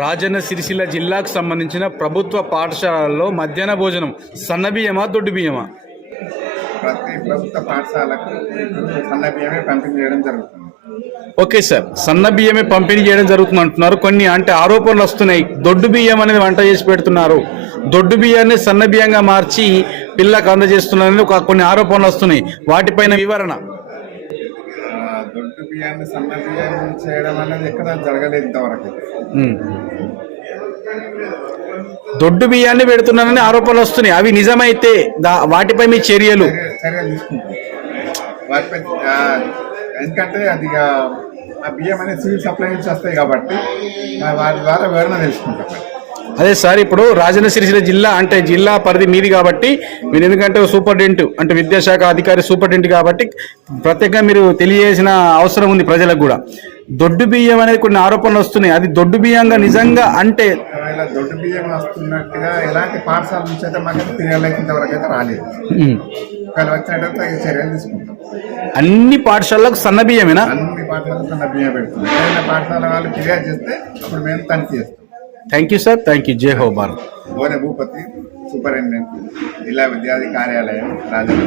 రాజన్న సిరిసిల్ల జిల్లాకు సంబంధించిన ప్రభుత్వ పాఠశాలల్లో మధ్యాహ్న భోజనం సన్నబియ్యమా దొడ్డు బియ్యమా? ప్రతి ప్రభుత్వ పాఠశాలకు సన్న బియ్యమే పంపిణీ చేయడం జరుగుతుంది. ఓకే సార్, సన్న బియ్యమే పంపిణీ చేయడం జరుగుతుంది అంటున్నారు. కొన్ని అంటే ఆరోపణలు వస్తున్నాయి, దొడ్డు బియ్యం అనేది వంట చేసి పెడుతున్నారు, దొడ్డు బియ్యాన్ని సన్న బియ్యంగా మార్చి పిల్లకు అందజేస్తున్నారని కొన్ని ఆరోపణలు వస్తున్నాయి. వాటిపైన వివరణ. దొడ్డు బియ్యాన్ని సన్న బియ్యం చేయడం అనేది ఎక్కడ జరగలేదు ఇంతవరకు. దొడ్డు బియ్యాన్ని పెడుతున్నారని ఆరోపణలు వస్తున్నాయి, అవి నిజమైతే వాటిపై మీ చర్యలు తీసుకుంటాం. వాటిపై ఎందుకంటే అది ఆ బియ్యం అనేది సివిల్ సప్లై నుంచి వస్తాయి కాబట్టి వాటి ద్వారా వివరణ తెలుసుకుంటాం. అదే సార్, ఇప్పుడు రాజన్న సిరిసిల్ల జిల్లా అంటే జిల్లా పరిధి మీది కాబట్టి మీరు ఎందుకంటే సూపరింటెండెంట్ అంటే విద్యాశాఖ అధికారి సూపరింటెండెంట్ కాబట్టి ప్రత్యేకంగా మీరు తెలియజేసిన అవసరం ఉంది ప్రజలకు కూడా. దొడ్డు బియ్యం అనేది కొన్ని ఆరోపణలు వస్తున్నాయి, అది దొడ్డు బియ్యంగా నిజంగా అంటే దొడ్డు బియ్యం వస్తున్నట్టుగా ఎలాంటి పాఠశాల నుంచి అయితే మాకు ఫిర్యాదు ఇంతవరకు అయితే రాలేదు. ఒకవేళ వచ్చినట్టయితే చర్యలు తీసుకుంటాం. అన్ని పాఠశాలకు సన్న బియ్యమేనా? అన్ని పాఠశాలకు సన్న బియ్యం పెడుతున్నాం. ఏదైనా పాఠశాల వాళ్ళు ఫిర్యాదు చేస్తే అప్పుడు మేము తనిఖీ చేస్తాం. Thank you sir, thank you. జై హో భారత్. భూపతి, సూపరింటెండెంట్, జిల్లా విద్యార్థి కార్యాలయం, రాజన్న.